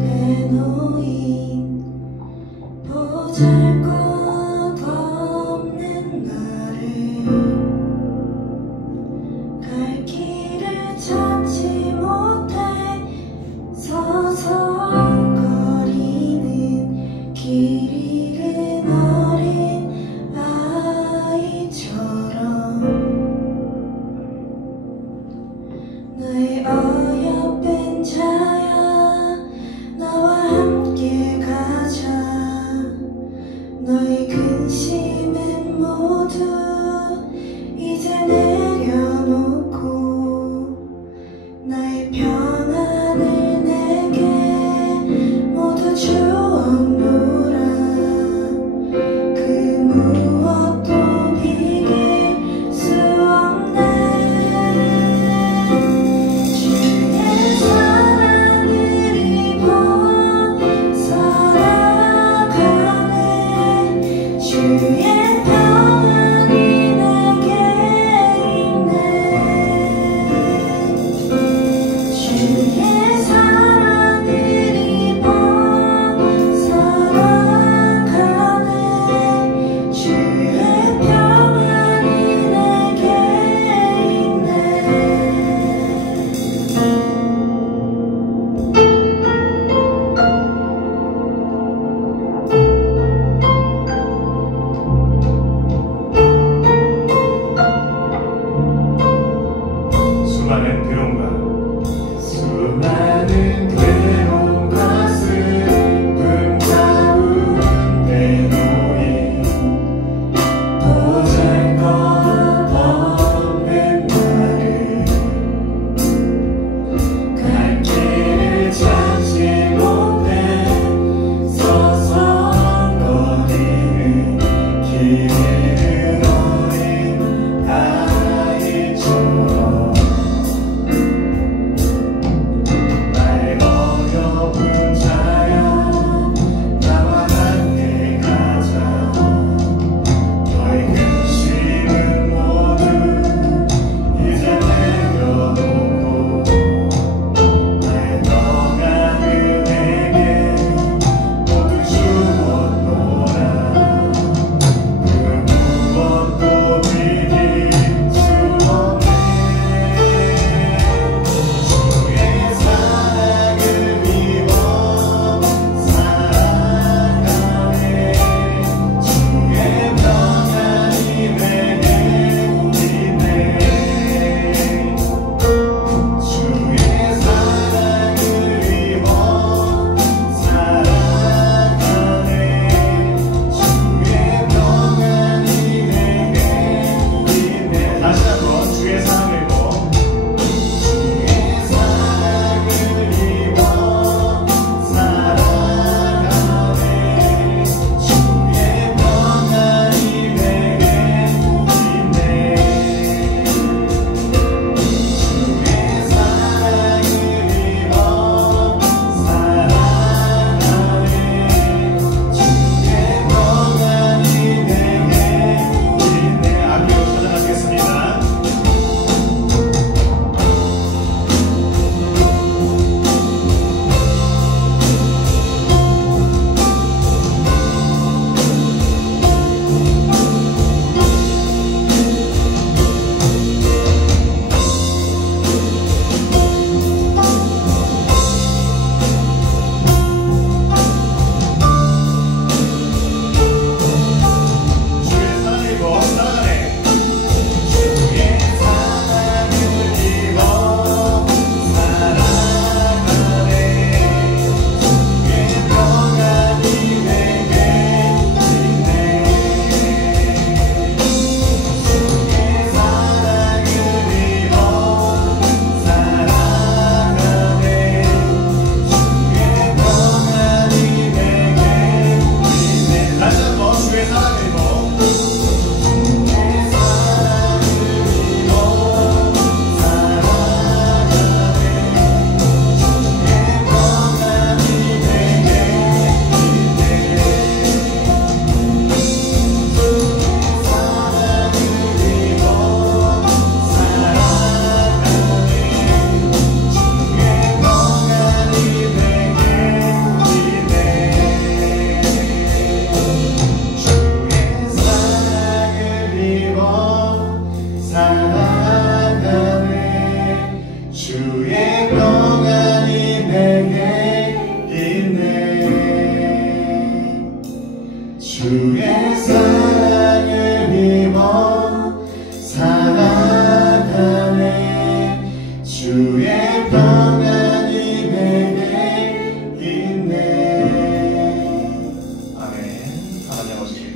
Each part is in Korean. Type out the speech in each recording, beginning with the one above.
대노인 보잘것없는 나를 갈 길을 찾지 못해 서성거리는 길 잃은 어린 아이처럼 너의 어여쁜 자야 나와 함께 가자. 너의 근심은 모두 이제 내려놓고 나의 평안을 내게 모두 주었노라. 그 무엇도 비길 수 없네. 주의 사랑을 입어 살아가네. 주의 평안이 내게 있네. 주의 사랑을 입어 살아가네. 주의 평안이 내게 있네.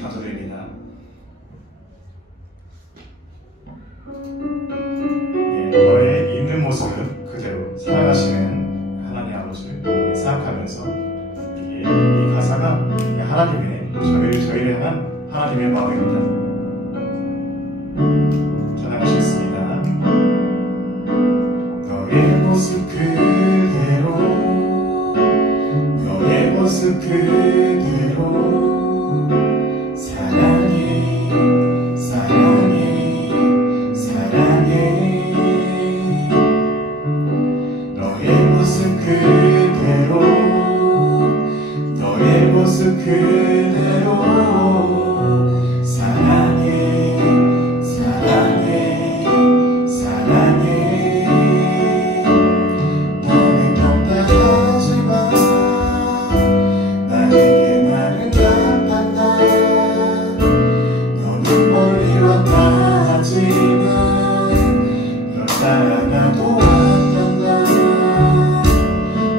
감사드립니다. 너의 있는 모습 그대로 살아가시는 하나님 아버지를 생각하면서 이 가사가 하나님의 저희를 향한 하나님의 마음입니다. 전하시겠습니다. 너의 모습 그대로 너의 모습 그대로 사랑해 사랑해 사랑해 너의 모습 그대로 너의 모습 그대로 사랑해 사랑해 사랑해 너는 없다 하지만 나에게 나는 같단다 너는 멀리 왔다 하지만 널 따라가도 왔단다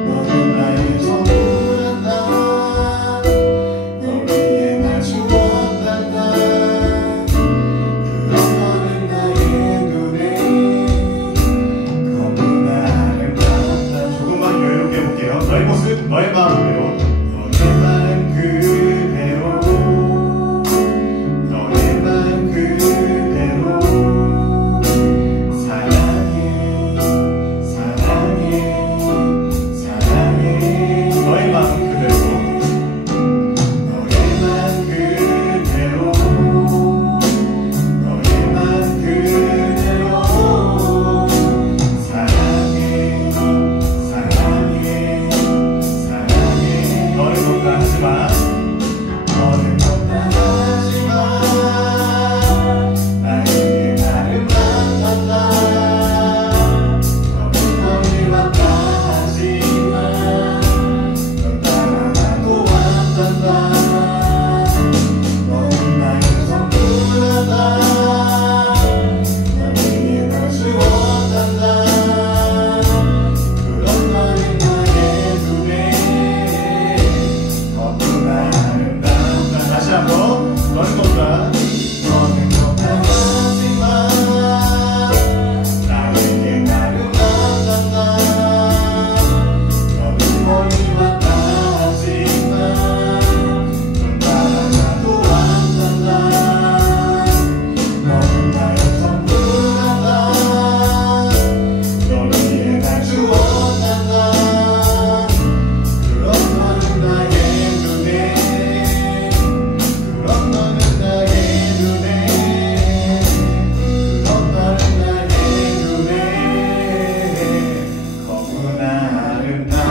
너는 나의 전부란다 널 위해 날 주었단다 그런 너는 나의 눈에 너무나 아름답다. 조금만 여유롭게 해볼게요. 너의 모습 너의 마음 그대로 너의 마음 그대로 너의 마음 그대로 사랑해 사랑해 사랑해 너의 마음 그대로 너의 마음 그대로 너의 마음 그대로 사랑해 사랑해 사랑해 너는 못다 하지만 너는 못다 하지만 나에게 나를 만난다 너는 멀리 왔다 하지만 널 따라가도 왔단다 너는 나의 전부란다 널 위해 날 주었단다 그런 너는 나의 눈에 너무나 아름답다. 다시 한번 너는 없다 너는 없다 하지만 나에게 나를 만난다 너는 멀리 왔다 하지만 널 따라가도 왔단다 너는 나의 전부란다 널 위해 날 주었단다 그런 너는 나의 눈에 그런 너는 나의 눈에 그런 너는 나의 눈에 너무나 아름답다.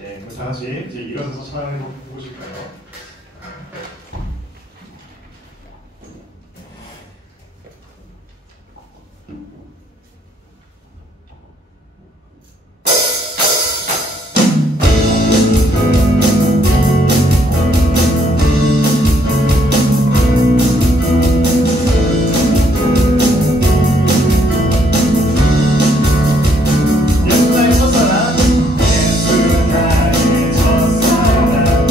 예, 그럼 다 같이 이제 일어서서 찬양해 보실까요? 예수 나의 첫사랑 예수 나의 첫사랑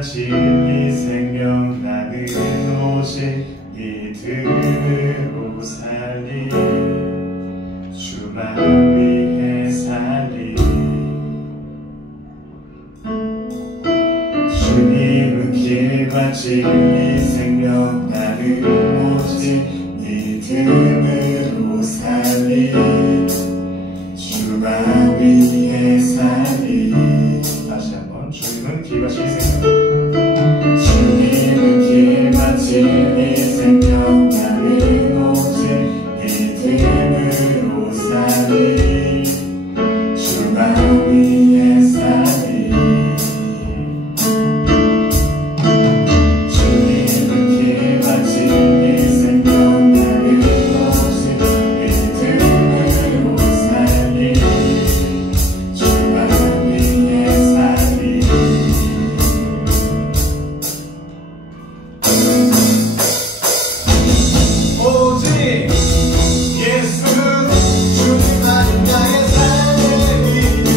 진리 생명 나는 오직 믿음으로 살리 주만 위해 살리 주님은 길과 진리 생명 나는 오직 믿음으로 살리 주만 위해 살리 다시 한번 주님은 길과 진리 생명 주님은 길과 진리 생명 나는 오직 믿음으로 살리 주만 위해 살리 주님은 길과 진리 생명 나는 오직 믿음으로 살리 주만 위해 살리 오직 예수 주님만이 나의 삶의 이유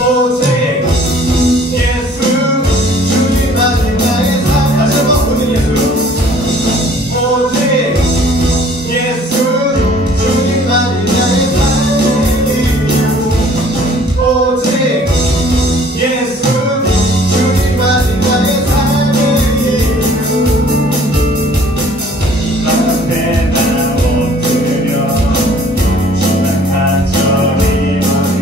오직 예수 주님만이 나의 삶 다시 한번 오직 예수 오직 예수 주님만이 나의 삶의 이유 오직 예수 주님만이 나의 삶의 이유 앞에 나 엎드려 주만 간절히 머리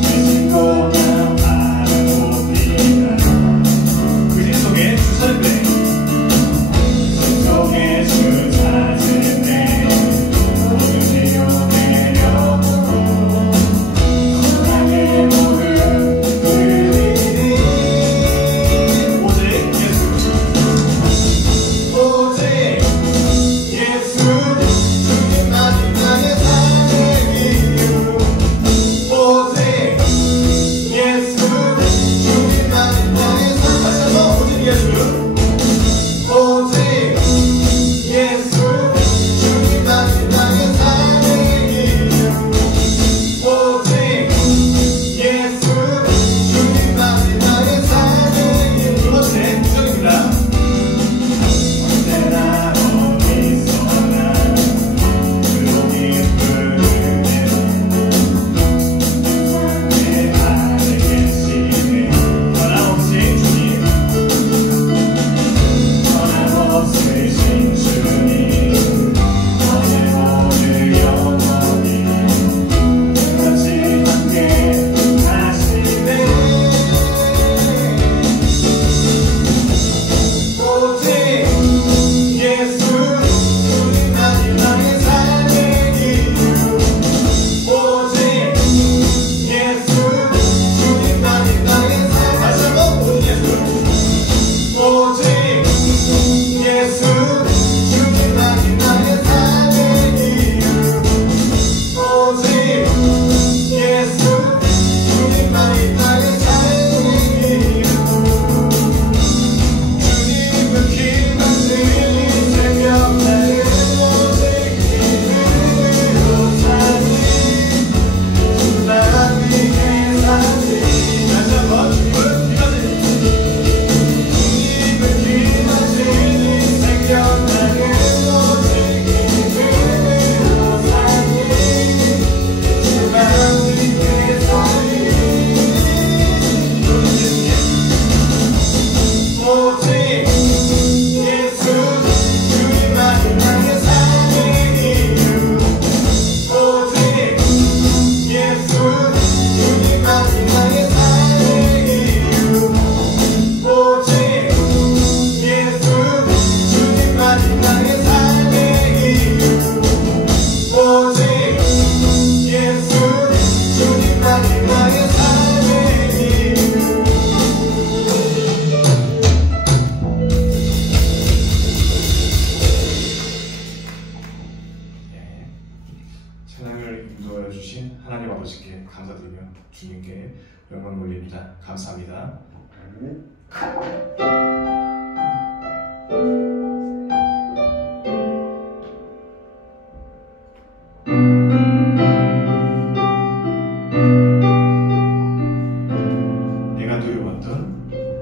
미신고 나 바라고 비나 그진 속에 주 찾을 때 그 속에 주 찾을 때 모든 비교 내려보고 너무나게 모든 그리니 오직 예수 오직 예수 주님만이 나의 삶의 이유 오직 예수 주님만이 나의 삶 다시 한번 오직 예수 오직 예수 주님만이 나의 삶의 이유 오직 예수 주님만이 나의 삶의 이유 두 번째 구절입니다 언제나 어디서나 그 기쁨을 내 안에 계시네 변함없이 주님 변함없으신 주님 너의 모두 영원히 끝없이 함께 하시네 오직 예수 주님만이 나의 삶의 이유 오직 예수 주님만이 나의 삶 다시 한번 오직 예수 오직 예수 주님만이 나의 삶의 이유 오직 예수 주님만이 나의 삶의 이유 주님은 길과 진리 생명 나는 오직 믿음으로 살리 주만 위해 살리 다시 한번 주님은 길과 진리 생명 나는 오직 믿음으로 살리 주만 위해 살리 오직 예수 주님만이 나의 삶의 이유 오직 예수 주님만이 나의 삶의 이유 오직 예수 주님만이 나의 삶의 이유 오직 예수 주님만이 나의 삶의 이유 찬양을 인도하여 주신 하나님 아버지께 감사드리며 주님께 영광 돌립니다. 감사합니다. 내가 두려웠던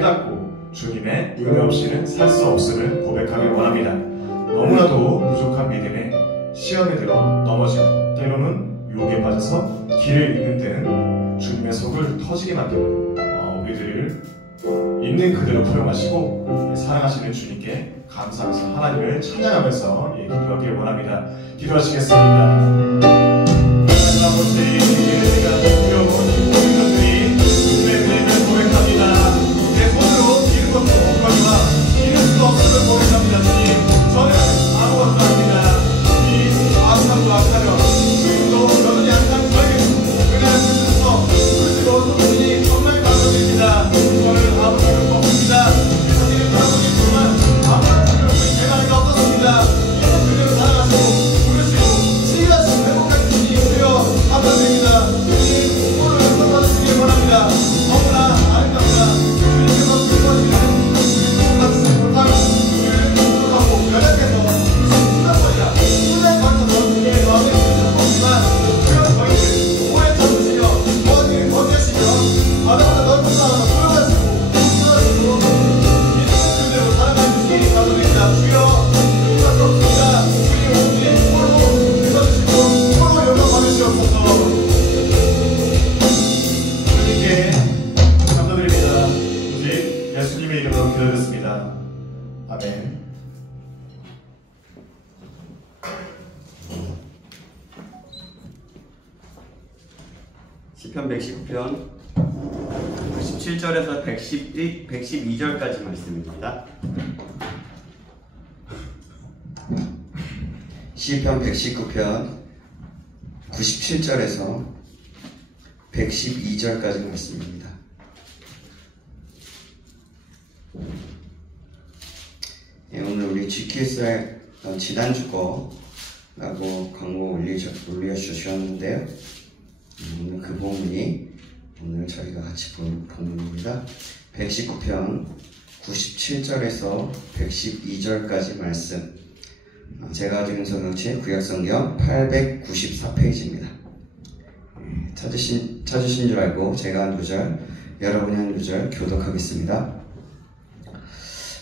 깨닫고 주님의 은혜 없이는 살 수 없음을 고백하길 원합니다. 너무나도 부족한 믿음에 시험에 들어 넘어지고 때로는 유혹에 빠져서 길을 잃는 때는 주님의 속을 터지게 만드는 우리들을 있는 그대로 포용하시고 사랑하시는 주님께 감사하면서 하나님을 찬양하면서 기도하길 원합니다. 기도하시겠습니다. 마지막 번째 예배가 두려운 모든 것들이 주님의 은혜를 고백합니다. 내 손으로 이룬 것도 없거니와 이룰 수도 없음을 고백합니다. 주님, 저는 아무것도 아닙니다. 이 악함도 악하며 주님도 여전히 항상 저에게 은혜를 주셔서 그리스도 성신이 정말 감사드립니다. 저는 아무 기록도 없습니다. 세상에 돌아보겠지만 아무런 기록을 제가 게 없었습니다. 이런 그대로 살아가시고 부르시고 치유하시고 회복하신 주님 되어 감사드립니다. 주님 오늘 은총 받으시길 원합니다. 너무나 아름답다. 주님께서 기뻐하시는 못하고 주님을 기도하고 연약해서 수단거리라 손에 걸쳐서 주님의 마음에 드는 없지만 그런 저희를 오래 참으시며 뭐든 버티시며 바다보다 넓은 땅으로 끌어가시고 끌어가시고 있는 그대로 살아가는 주님 감사드립니다. 주여 주님밖에 없습니다. 주님 오직 홀로 믿어주시고 홀로 영광 받으시옵소서. 주님께 감사드립니다. 오직 예수님의 이름으로 기도드렸습니다. 아멘. 시편 119편 97절에서 112절까지 말씀입니다. 시편 119편 97절에서 112절까지 말씀입니다. 오늘 우리 GQSR 지난주 거라고 광고 올려주셨는데요. 오늘 그 본문이 오늘 저희가 같이 본 본문입니다. 119편 97절에서 112절까지 말씀. 제가 드린 성경책 구약성경 894페이지입니다. 찾으신 줄 알고 제가 한 구절, 여러분이 한 구절 교독하겠습니다.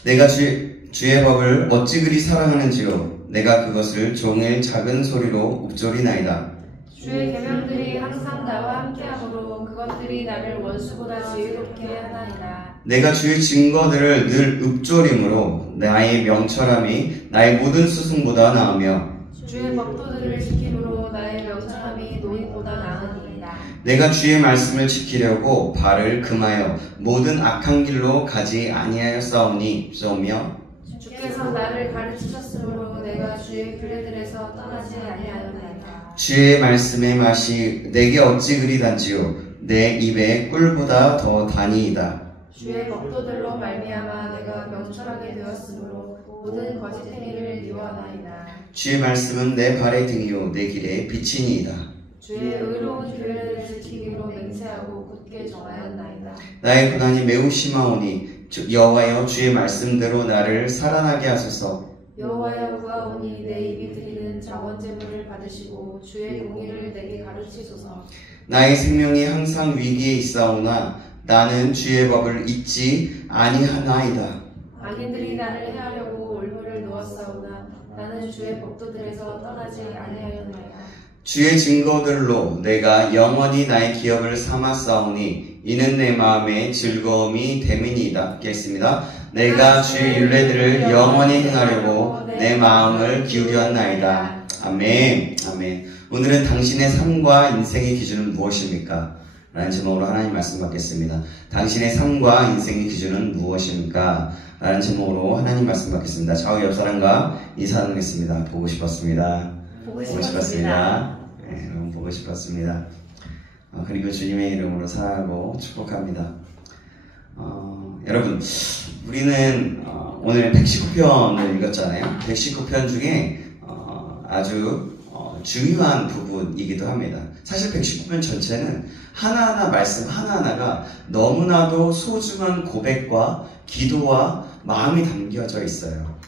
내가 주의 법을 어찌 그리 사랑하는지요. 내가 그것을 종일 작은 소리로 읊조리나이다. 주의 계명들이 항상 나와 함께하므로 그것들이 나를 원수보다 지혜롭게 하나이다. 내가 주의 증거들을 늘 읊조림으로 나의 명철함이 나의 모든 스승보다 나으며 주의 법도들을 지킴으로 나의 명철함이 노인보다 나으니이다. 내가 주의 말씀을 지키려고 발을 금하여 모든 악한 길로 가지 아니하였사오며 주께서 나를 가르치셨으므로 내가 주의 규례들에서 떠나지 아니하였나이다. 주의 말씀의 맛이 내게 어찌 그리 단지요. 내 입에 꿀보다 더 다니이다. 주의 법도들로 말미암아 내가 명철하게 되었으므로 모든 거짓 행위를 미워하나이다. 주의 말씀은 내 발의 등이요 내 길의 빛이니이다. 주의 의로운 규례를 지키기로 맹세하고 굳게 정하였나이다. 나의 고난이 매우 심하오니 여호와여 주의 말씀대로 나를 살아나게 하소서. 여호와여 구하오니 내 입이 드리는 자원 제물을 받으시고 주의 공의를 내게 가르치소서. 나의 생명이 항상 위기에 있사오나 나는 주의 법을 잊지 아니하나이다. 악인들이 나를 해하려고 올무를 놓았사오나 나는 주의 법도들에서 떠나지 아니하였나이다. 주의 증거들로 내가 영원히 나의 기업을 삼았사오니 이는 내 마음의 즐거움이 됨이니이다. 읽겠습니다. 내가 주의 율례들을 영원히 행하려고 내 마음을 기울였나이다. 아멘. 아멘. 오늘은 당신의 삶과 인생의 기준은 무엇입니까? 라는 제목으로 하나님 말씀 받겠습니다. 당신의 삶과 인생의 기준은 무엇입니까? 라는 제목으로 하나님 말씀 받겠습니다. 좌우 옆 사람과 인사 나누겠습니다. 보고 싶었습니다. 보고 싶었습니다. 네, 여러분 보고 싶었습니다. 그리고 주님의 이름으로 사랑하고 축복합니다. 여러분, 우리는 오늘 119편을 읽었잖아요. 119편 중에 아주 중요한 부분이기도 합니다. 사실 119편 전체는 하나하나 말씀 하나하나가 너무나도 소중한 고백과 기도와 마음이 담겨져 있어요.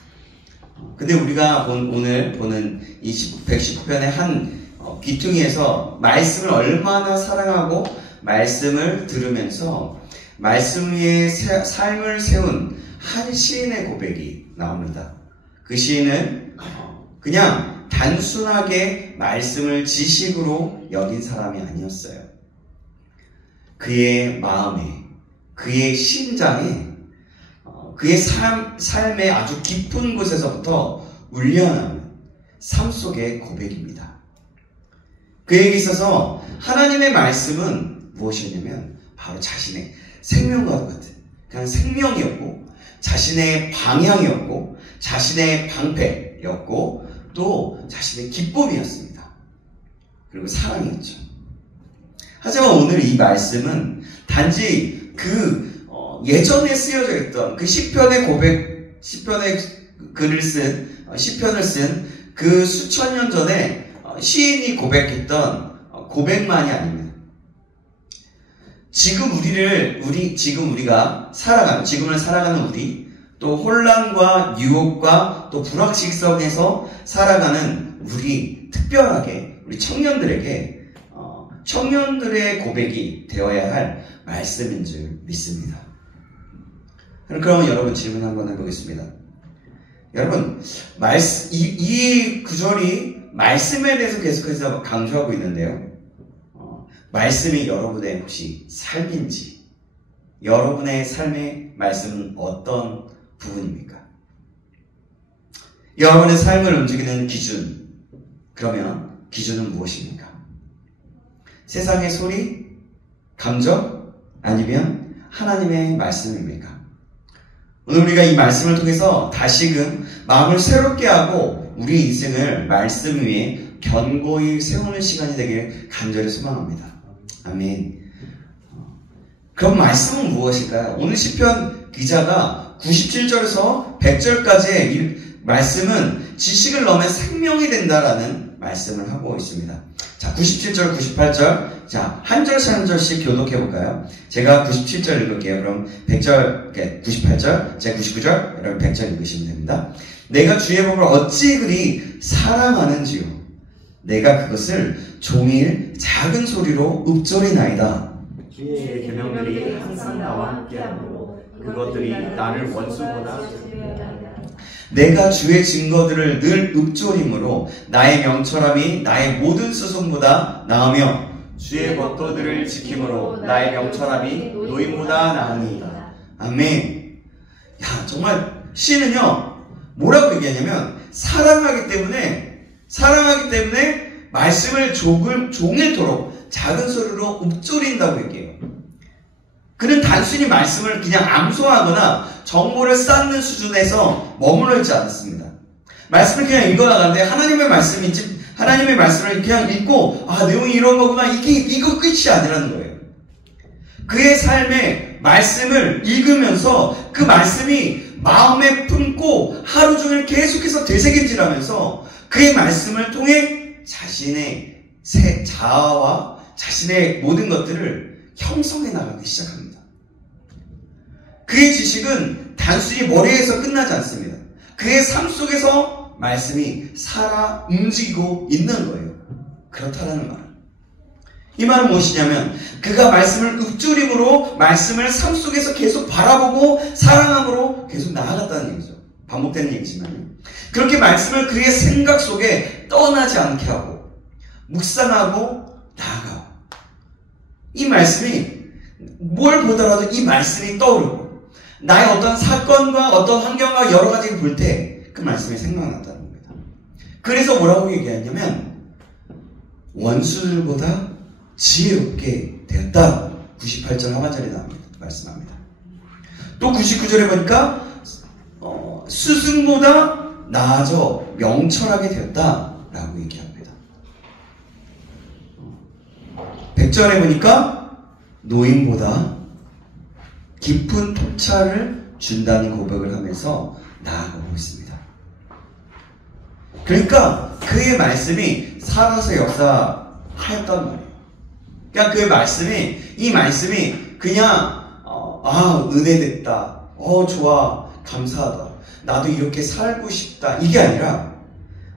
근데 우리가 오늘 보는 이 119편의 한 귀퉁이에서 말씀을 얼마나 사랑하고 말씀을 들으면서 말씀 위에 삶을 세운 한 시인의 고백이 나옵니다. 그 시인은 그냥 단순하게 말씀을 지식으로 여긴 사람이 아니었어요. 그의 마음에, 그의 심장에, 그의 삶의 아주 깊은 곳에서부터 울려나오는 삶 속의 고백입니다. 그에게 있어서 하나님의 말씀은 무엇이었냐면 바로 자신의 생명과 같은 그냥 생명이었고, 자신의 방향이었고, 자신의 방패였고, 또 자신의 기쁨이었습니다. 그리고 사랑이었죠. 하지만 오늘 이 말씀은 단지 예전에 쓰여져 있던 그 시편의 시편을 쓴 그 수천 년 전에 시인이 고백했던 고백만이 아닙니다. 지금을 살아가는 우리, 또 혼란과 유혹과 또 불확실성에서 살아가는 우리, 특별하게 우리 청년들의 고백이 되어야 할 말씀인 줄 믿습니다. 그러면 여러분 질문 한번 해보겠습니다. 여러분, 이 구절이 말씀에 대해서 계속해서 강조하고 있는데요. 말씀이 여러분의 혹시 삶인지, 여러분의 삶의 말씀은 어떤 부분입니까? 여러분의 삶을 움직이는 기준, 그러면 기준은 무엇입니까? 세상의 소리, 감정, 아니면 하나님의 말씀입니까? 오늘 우리가 이 말씀을 통해서 다시금 마음을 새롭게 하고 우리 인생을 말씀 위에 견고히 세우는 시간이 되길 간절히 소망합니다. 아멘. 그럼 말씀은 무엇일까요? 오늘 시편 기자가 97절에서 100절까지의 이 말씀은 지식을 넣으면 생명이 된다라는 말씀을 하고 있습니다. 자, 97절, 98절. 자, 한 절씩 한 절씩 교독해볼까요? 제가 97절 읽을게요. 그럼 100절, 98절, 제가 99절, 여러분 100절 읽으시면 됩니다. 내가 주의 법을 어찌 그리 사랑하는지요. 내가 그것을 종일 작은 소리로 읊조리나이다. 주의 계명들이 항상 나와 함께하므로 그것들이 나를 원수보다 내가 주의 증거들을 늘 읊조림으로 나의 명철함이 나의 모든 수송보다 나으며 주의 법도들을 지킴으로 나의 명철함이 노임보다 나으니이다. 아멘. 야, 정말 시는요 뭐라고 얘기하냐면 사랑하기 때문에 말씀을 종일토록 작은 소리로 읊조린다고 얘기해요. 그는 단순히 말씀을 그냥 암송하거나 정보를 쌓는 수준에서 머물러 있지 않았습니다. 말씀을 그냥 읽어나가는데 하나님의 말씀을 그냥 읽고 내용이 이런 거구나, 이거 끝이 아니라는 거예요. 그의 삶의 말씀을 읽으면서 그 말씀이 마음에 품고 하루 종일 계속해서 되새김질하면서 그의 말씀을 통해 자신의 자아와 자신의 모든 것들을 형성해 나가기 시작합니다. 그의 지식은 단순히 머리에서 끝나지 않습니다. 그의 삶 속에서 말씀이 살아 움직이고 있는 거예요. 그렇다라는 말. 이 말은 무엇이냐면 그가 말씀을 읊조림으로 말씀을 삶 속에서 계속 바라보고 사랑함으로 계속 나아갔다는 얘기죠. 반복되는 얘기지만 그렇게 말씀을 그의 생각 속에 떠나지 않게 하고 묵상하고 나아가고, 이 말씀이 뭘 보더라도 이 말씀이 떠오르고 나의 어떤 사건과 어떤 환경과 여러 가지를 볼 때 그 말씀이 생각났다는 겁니다. 그래서 뭐라고 얘기하냐면 원수들보다 지혜롭게 되었다. 98절 하반절에 말씀합니다. 또 99절에 보니까 스승보다 나아져 명철하게 되었다라고 얘기합니다. 100절에 보니까 노인보다 깊은 통찰을 준다는 고백을 하면서 나아가고 있습니다. 그러니까 그의 말씀이 살아서 역사하였단 말이에요. 그러니까 그의 이 말씀이 그냥 은혜됐다, 좋아, 감사하다, 나도 이렇게 살고 싶다, 이게 아니라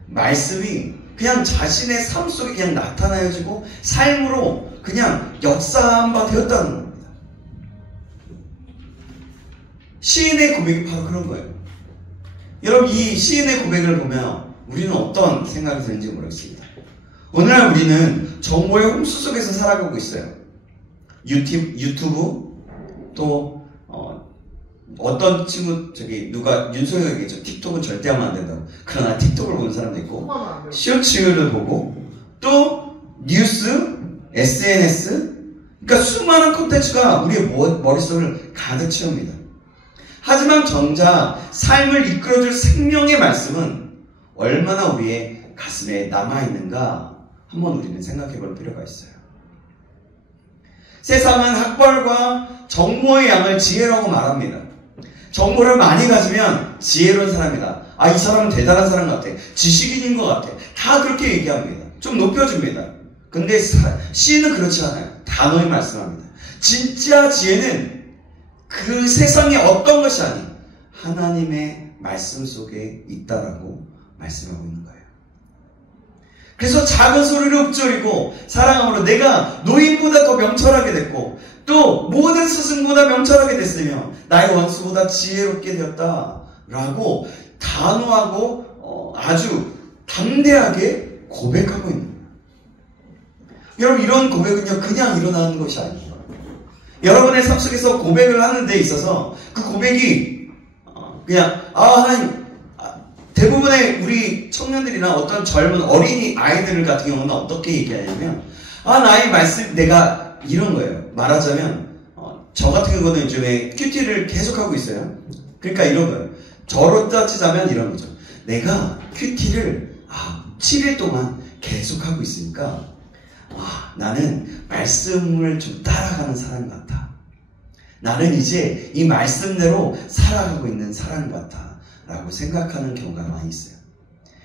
말씀이 그냥 자신의 삶 속에 그냥 나타나여지고 삶으로 그냥 역사한 바 되었다는 겁니다. 시인의 고백이 바로 그런 거예요. 여러분, 이 시인의 고백을 보면 우리는 어떤 생각이 드는지 모르겠습니다. 오늘날 우리는 정보의 홍수 속에서 살아가고 있어요. 유튜브 또 어떤 친구 누가 윤소희가 얘기했죠. 틱톡은 절대 하면 안 된다고. 그러나 틱톡을 보는 사람도 있고 쇼츠를 보고 또 뉴스, SNS, 그러니까 수많은 콘텐츠가 우리의 머릿속을 가득 채웁니다. 하지만 정작 삶을 이끌어줄 생명의 말씀은 얼마나 우리의 가슴에 남아있는가 한번 우리는 생각해 볼 필요가 있어요. 세상은 학벌과 정보의 양을 지혜라고 말합니다. 정보를 많이 가지면 지혜로운 사람이다. 아, 이 사람은 대단한 사람 같아. 지식인인 것 같아. 다 그렇게 얘기합니다. 좀 높여줍니다. 근데 시인은 그렇지 않아요. 단호히 말씀합니다. 진짜 지혜는 그 세상의 어떤 것이 아닌 하나님의 말씀 속에 있다라고 말씀하고 있는 거예요. 그래서 작은 소리를 읊조리고 사랑함으로 내가 노인보다 더 명철하게 됐고 또 모든 스승보다 명철하게 됐으며 나의 원수보다 지혜롭게 되었다라고 단호하고 아주 담대하게 고백하고 있는 거예요. 여러분, 이런 고백은요 그냥 일어나는 것이 아니에요. 여러분의 삶 속에서 고백을 하는 데 있어서 그 고백이 그냥 하나님, 대부분의 우리 청년들이나 어떤 젊은 어린이 아이들 같은 경우는 어떻게 얘기하냐면 나의 말씀 내가 이런 거예요. 말하자면 저 같은 경우는 요즘에 큐티를 계속하고 있어요. 그러니까 이런 거예요. 저로 따지자면 이런 거죠. 내가 큐티를 7일 동안 계속하고 있으니까 나는 말씀을 좀 따라가는 사람 같아. 나는 이제 이 말씀대로 살아가고 있는 사람 같아 라고 생각하는 경우가 많이 있어요.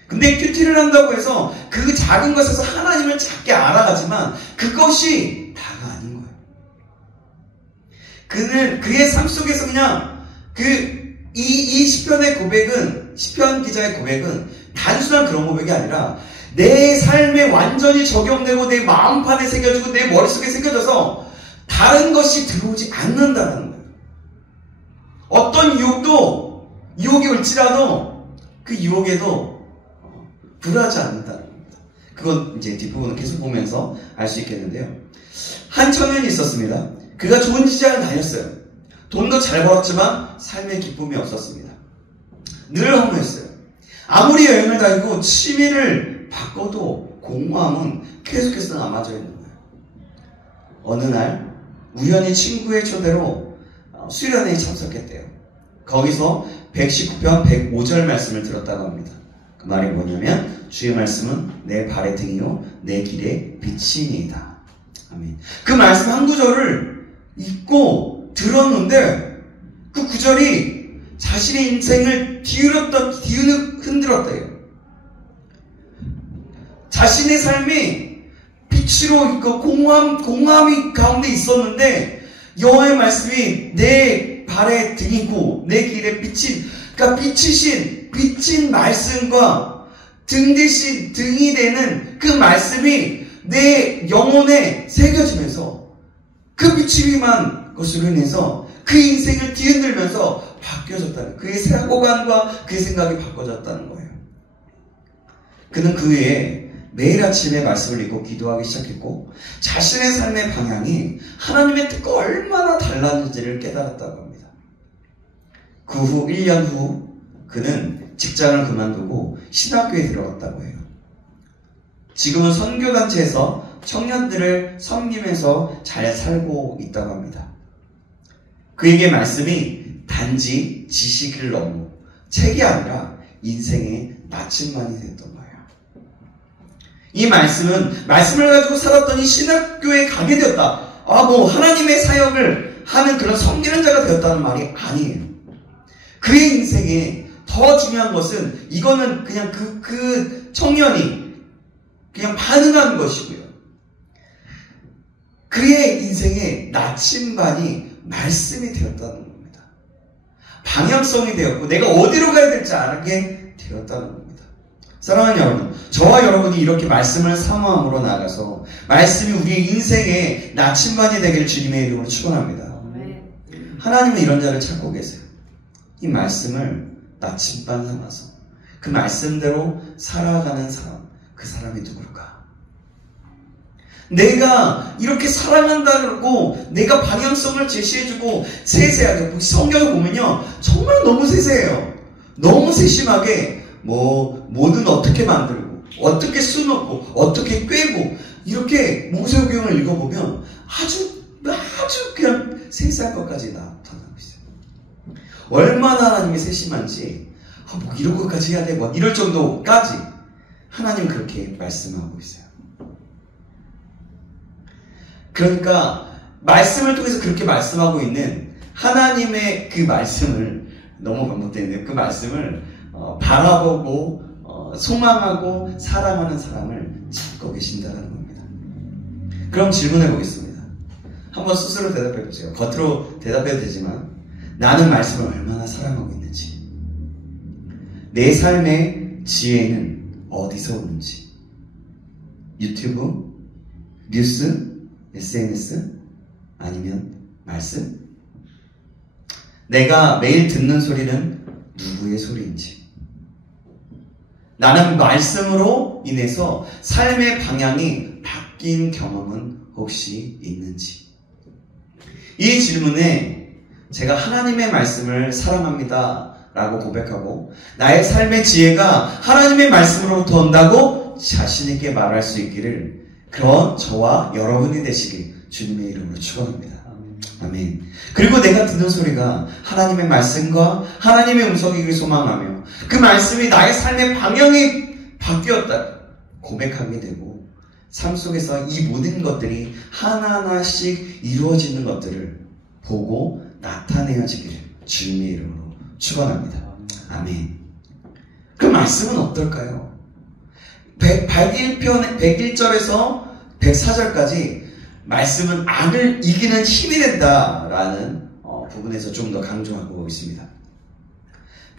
근데 큐티를 한다고 해서 그 작은 것에서 하나님을 작게 알아가지만 그것이 다가 아닌 거예요. 그의 삶 속에서 그냥 이 시편의 고백은, 시편 기자의 고백은 단순한 그런 고백이 아니라 내 삶에 완전히 적용되고 내 마음판에 새겨지고 내 머릿속에 새겨져서 다른 것이 들어오지 않는다는 거예요. 어떤 유혹이 올지라도 그 유혹에도 불하지 않는다는 겁니다. 그건 이제 뒷부분을 계속 보면서 알 수 있겠는데요. 한 청년이 있었습니다. 그가 좋은 직장을 다녔어요. 돈도 잘 벌었지만 삶의 기쁨이 없었습니다. 늘 허무했어요. 아무리 여행을 다니고 취미를 바꿔도 공허함은 계속해서 남아져 있는 거예요. 어느 날 우연히 친구의 초대로 수련회에 참석했대요. 거기서 119편 105절 말씀을 들었다고 합니다. 그 말이 뭐냐면 주의 말씀은 내 발의 등이요 내 길의 빛이니이다. 아멘. 그 말씀 한 구절을 읽고 들었는데 그 구절이 자신의 인생을 흔들었대요. 자신의 삶이 빛으로 있고 공허함이 가운데 있었는데 여호와의 말씀이 내 발의 등이고 내 길의 그러니까 빛인 말씀과 등 대신 등이 되는 그 말씀이 내 영혼에 새겨지면서 그 빛이 임한 것으로 인해서 그 인생을 뒤흔들면서 바뀌어졌다는, 그의 사고관과 그의 생각이 바꿔졌다는 거예요. 그는 그 후에 매일 아침에 말씀을 읽고 기도하기 시작했고 자신의 삶의 방향이 하나님의 뜻과 얼마나 달랐는지를 깨달았다고 합니다. 그 후 1년 후 그는 직장을 그만두고 신학교에 들어갔다고 해요. 지금은 선교단체에서 청년들을 섬기면서 잘 살고 있다고 합니다. 그에게 말씀이 단지 지식을 넘어 책이 아니라 인생의 나침반이 됐던 거예요. 이 말씀을 가지고 살았더니 신학교에 가게 되었다. 하나님의 사역을 하는 그런 섬기는 자가 되었다는 말이 아니에요. 그의 인생에 더 중요한 것은 이거는 그냥 그 청년이 그냥 반응한 것이고요. 그의 인생의 나침반이 말씀이 되었다는 겁니다. 방향성이 되었고 내가 어디로 가야 될지 알게 되었다는 겁니다. 사랑하는 여러분, 저와 여러분이 이렇게 말씀을 사모함으로 나아가서 말씀이 우리의 인생의 나침반이 되기를 주님의 이름으로 축원합니다. 하나님은 이런 자를 찾고 계세요. 이 말씀을 나침반 삼아서 그 말씀대로 살아가는 사람, 그 사람이 누굴까? 내가 이렇게 사랑한다고 내가 방향성을 제시해주고 세세하게 성경을 보면요 정말 너무 세세해요. 너무 세심하게 뭐는 어떻게 만들고 어떻게 수놓고 어떻게 꿰고 이렇게 모세오경을 읽어보면 아주 그냥 세세한 것까지 나타나고 있어요. 얼마나 하나님이 세심한지 뭐 이런 것까지 해야 돼 뭐 이럴 정도까지 하나님 그렇게 말씀하고 있어요. 그러니까 말씀을 통해서 그렇게 말씀하고 있는 하나님의 그 말씀을 너무 반복되는데 그 말씀을 바라보고 소망하고 사랑하는 사람을 찾고 계신다는 겁니다. 그럼 질문해 보겠습니다. 한번 스스로 대답해 보세요. 겉으로 대답해도 되지만 나는 말씀을 얼마나 사랑하고 있는지, 내 삶의 지혜는 어디서 오는지, 유튜브, 뉴스, SNS, 아니면 말씀? 내가 매일 듣는 소리는 누구의 소리인지, 나는 말씀으로 인해서 삶의 방향이 바뀐 경험은 혹시 있는지. 이 질문에 제가 하나님의 말씀을 사랑합니다 라고 고백하고 나의 삶의 지혜가 하나님의 말씀으로부터 온다고 자신있게 말할 수 있기를 그런 저와 여러분이 되시길 주님의 이름으로 축원합니다. 아멘. 그리고 내가 듣는 소리가 하나님의 말씀과 하나님의 음성이길 소망하며 그 말씀이 나의 삶의 방향이 바뀌었다 고백하게 되고 삶 속에서 이 모든 것들이 하나하나씩 이루어지는 것들을 보고 나타내어지기를 주님의 이름으로 축원합니다. 아멘. 그 말씀은 어떨까요? 101절에서 104절까지 말씀은 악을 이기는 힘이 된다라는 부분에서 좀 더 강조하고 있습니다.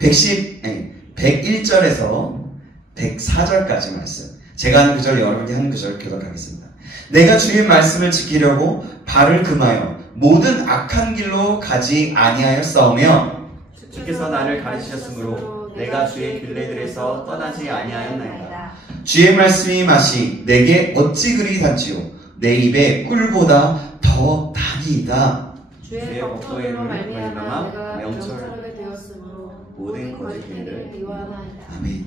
101절에서 104절까지 말씀. 제가 하는 구절, 여러분이 하는 구절 교독하겠습니다. 내가 주의 말씀을 지키려고 발을 금하여 모든 악한 길로 가지 아니하였사오며 주께서 나를 가르치셨으므로 내가 주의 길례들에서 떠나지 아니하였나이다. 주의 말씀이 맛이 내게 어찌 그리 단지요 내 입에 꿀보다 더 단이다. 주의 법도로 말미암아 내가 명철하게 명철하게 되었으므로 모든 모든 거짓 거짓들을 길을 미워하나이다. 아멘.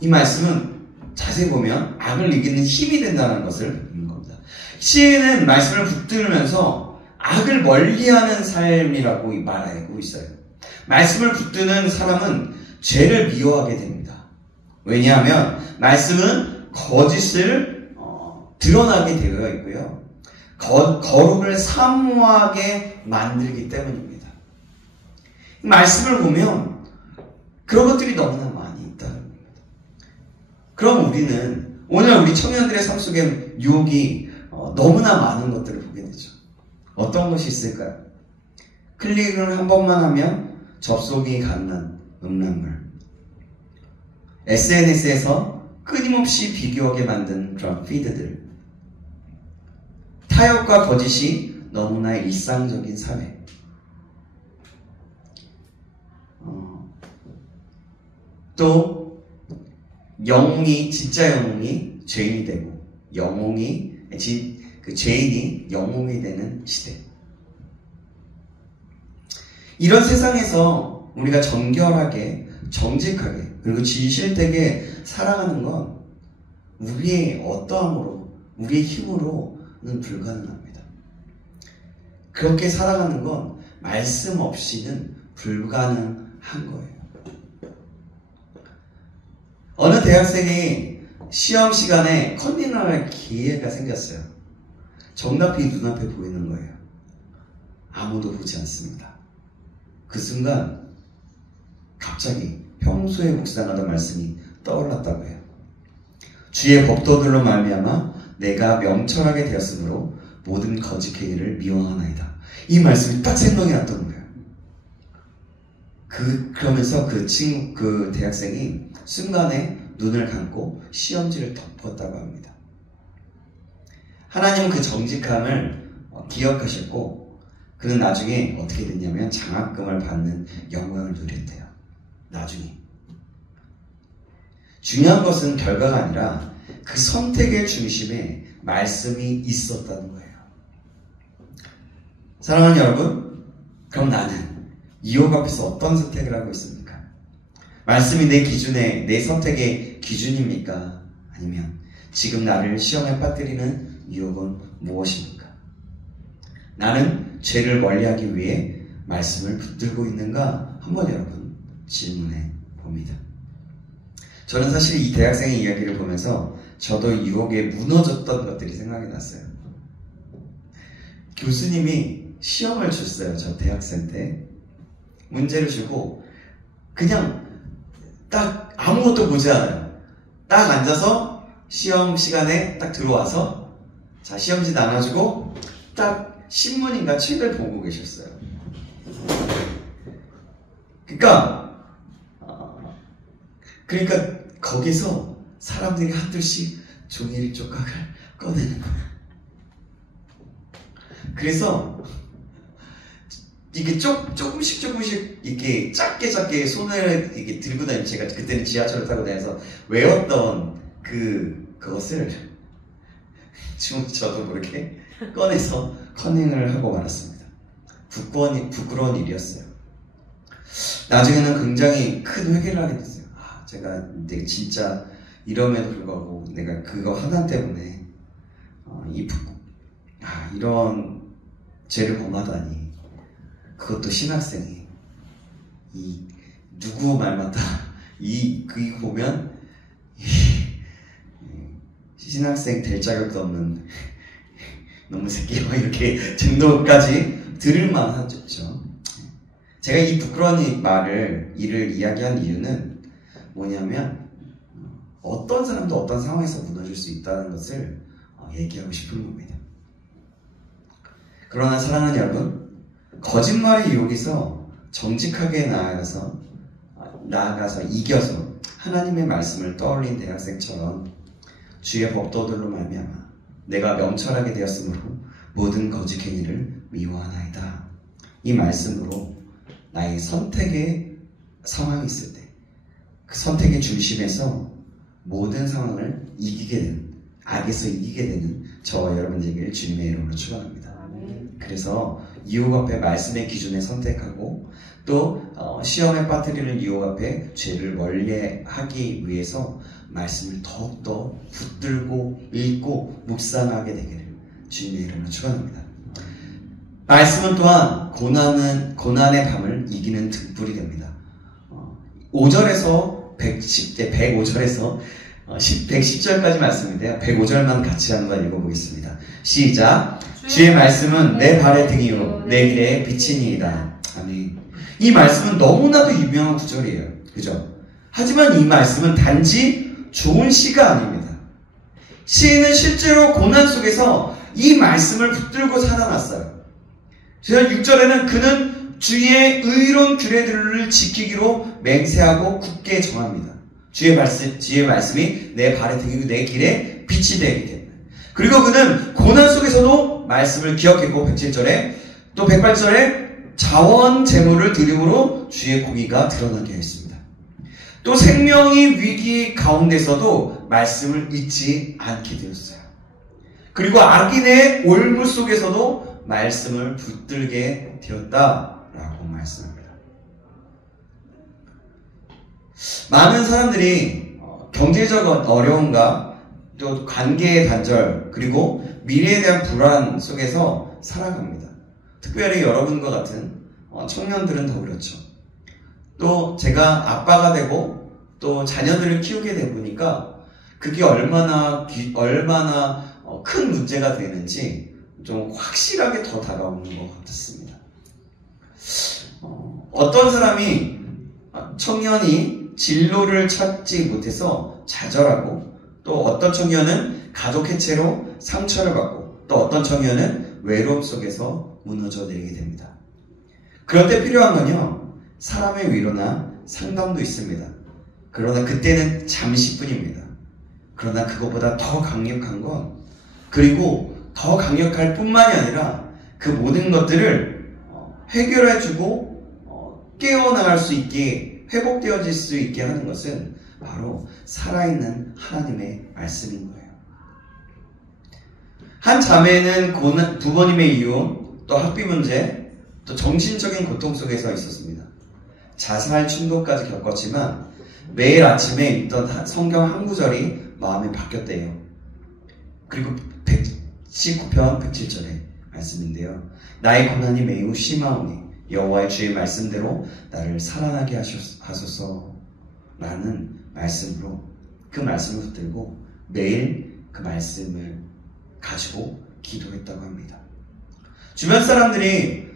이 말씀은 자세히 보면 악을 이기는 힘이 된다는 것을 보는 겁니다. 시인은 말씀을 붙들면서 악을 멀리하는 삶이라고 말하고 있어요. 말씀을 붙드는 사람은 죄를 미워하게 됩니다. 왜냐하면 말씀은 거짓을 드러나게 되어 있고요. 거룩을 사모하게 만들기 때문입니다. 말씀을 보면 그런 것들이 너무나 많이 있다는 겁니다. 그럼 우리는 오늘 우리 청년들의 삶 속에 유혹이 너무나 많은 것들을 보게 되죠. 어떤 것이 있을까요? 클릭을 한 번만 하면 접속이 가능한 음란물, SNS에서 끊임없이 비교하게 만든 그런 피드들, 타협과 거짓이 너무나 일상적인 사회, 또 영웅이 진짜 영웅이 죄인이 되고 그 죄인이 영웅이 되는 시대. 이런 세상에서 우리가 정결하게 정직하게 그리고 진실되게 살아가는 건 우리의 어떠함으로 우리의 힘으로는 불가능합니다. 그렇게 살아가는 건 말씀 없이는 불가능한 거예요. 어느 대학생이 시험 시간에 컨닝을 할 기회가 생겼어요. 정답이 눈앞에 보이는 거예요. 아무도 보지 않습니다. 그 순간 갑자기 평소에 묵상하던 말씀이 떠올랐다고 해요. 주의 법도들로 말미암아 내가 명철하게 되었으므로 모든 거짓 행위를 미워하나이다. 이 말씀이 딱 생각이 났던 거예요. 그러면서 그 대학생이 순간에 눈을 감고 시험지를 덮었다고 합니다. 하나님은 그 정직함을 기억하셨고 그는 나중에 어떻게 됐냐면 장학금을 받는 영광을 누렸대요. 나중에. 중요한 것은 결과가 아니라 그 선택의 중심에 말씀이 있었다는 거예요. 사랑하는 여러분, 그럼 나는 이욕 앞에서 어떤 선택을 하고 있습니까? 말씀이 내 기준에, 내 선택의 기준입니까? 아니면 지금 나를 시험에 빠뜨리는 유혹은 무엇입니까? 나는 죄를 멀리하기 위해 말씀을 붙들고 있는가? 한번 여러분 질문해 봅니다. 저는 사실 이 대학생의 이야기를 보면서 저도 유혹에 무너졌던 것들이 생각이 났어요. 교수님이 시험을 줬어요. 저 대학생 때 문제를 주고 그냥 딱 아무것도 보지 않아요. 딱 앉아서 시험 시간에 딱 들어와서 자 시험지 나눠주고 딱 신문인가 책을 보고 계셨어요. 그러니까 거기서 사람들이 한둘씩 종이 조각을 꺼내는 거예요. 그래서 이게 조금씩 이렇게 작게 손을 이렇게 들고 다니는, 제가 그때는 지하철을 타고 다녀서 외웠던 그것을 지금 저도 모르게 꺼내서 커닝을 하고 말았습니다. 부끄러운 일이었어요. 나중에는 굉장히 큰 회개를 하게 됐어요. 제가 진짜 이럼에도 불구하고 내가 그거 하나 때문에 이런 죄를 범하다니. 그것도 신학생이 누구 말마다 그거 보면 신학생 될 자격도 없는 너무 새끼가 이렇게 정도까지 들을만 하죠. 제가 이 부끄러운 일을 이야기한 이유는 뭐냐면 어떤 사람도 어떤 상황에서 무너질 수 있다는 것을 얘기하고 싶은 겁니다. 그러나 사랑하는 여러분, 거짓말의 유혹에서 정직하게 나아가서 이겨서 하나님의 말씀을 떠올린 대학생처럼 주의 법도들로 말미암아 내가 명철하게 되었으므로 모든 거짓 행위를 미워하나이다. 이 말씀으로 나의 선택의 상황이 있을 때 그 선택의 중심에서 모든 상황을 이기게 되는, 악에서 이기게 되는 저와 여러분 되기를 주님의 이름으로 축원합니다. 그래서 유혹 앞에 말씀의 기준에 선택하고 또 시험에 빠뜨리는 유혹 앞에 죄를 멀리하기 위해서 말씀을 더욱더 붙들고 읽고 묵상하게 되기를 주님의 이름으로 축원합니다. 말씀은 또한 고난의 밤을 이기는 등불이 됩니다. 5절에서 105절에서 110절까지 말씀인데요. 105절만 같이 한번 읽어보겠습니다. 시작. 주의 말씀은 내 발의 등이요 내 길의 빛이니이다. 아멘. 이 말씀은 너무나도 유명한 구절이에요. 그죠? 하지만 이 말씀은 단지 좋은 시가 아닙니다. 시인은 실제로 고난 속에서 이 말씀을 붙들고 살아났어요. 6절에는 그는 주의 의로운 규례들을 지키기로 맹세하고 굳게 정합니다. 주의 말씀이 내 발의 등이고 내 길에 빛이 되게 됩니다. 그리고 그는 고난 속에서도 말씀을 기억했고 107절에 또 108절에 자원 재물을 드림으로 주의 공의가 드러나게 했습니다. 또 생명이 위기 가운데서도 말씀을 잊지 않게 되었어요. 그리고 악인의 올무 속에서도 말씀을 붙들게 되었다라고 말씀합니다. 많은 사람들이 경제적 어려움과 또 관계의 단절 그리고 미래에 대한 불안 속에서 살아갑니다. 특별히 여러분과 같은 청년들은 더 그렇죠. 또 제가 아빠가 되고 또 자녀들을 키우게 되 보니까 그게 얼마나 큰 문제가 되는지 좀 확실하게 더 다가오는 것 같았습니다. 어떤 사람이 청년이 진로를 찾지 못해서 좌절하고 또 어떤 청년은 가족 해체로 상처를 받고 또 어떤 청년은 외로움 속에서 무너져 내리게 됩니다. 그럴 때 필요한 건요, 사람의 위로나 상담도 있습니다. 그러나 그때는 잠시뿐입니다. 그러나 그것보다 더 강력한 건, 그리고 더 강력할 뿐만이 아니라 그 모든 것들을 해결해주고 깨어나갈 수 있게 회복되어질 수 있게 하는 것은 바로 살아있는 하나님의 말씀인 거예요. 한 자매는 부모님의 이혼, 또 학비 문제, 또 정신적인 고통 속에서 있었습니다. 자살 충동까지 겪었지만 매일 아침에 읽던 성경 한 구절이 마음에 박혔대요. 그리고 119편 107절의 말씀인데요. 나의 고난이 매우 심하오니 여호와의 주의 말씀대로 나를 살아나게 하소서 라는 말씀으로 그 말씀을 붙들고 매일 그 말씀을 가지고 기도했다고 합니다. 주변 사람들이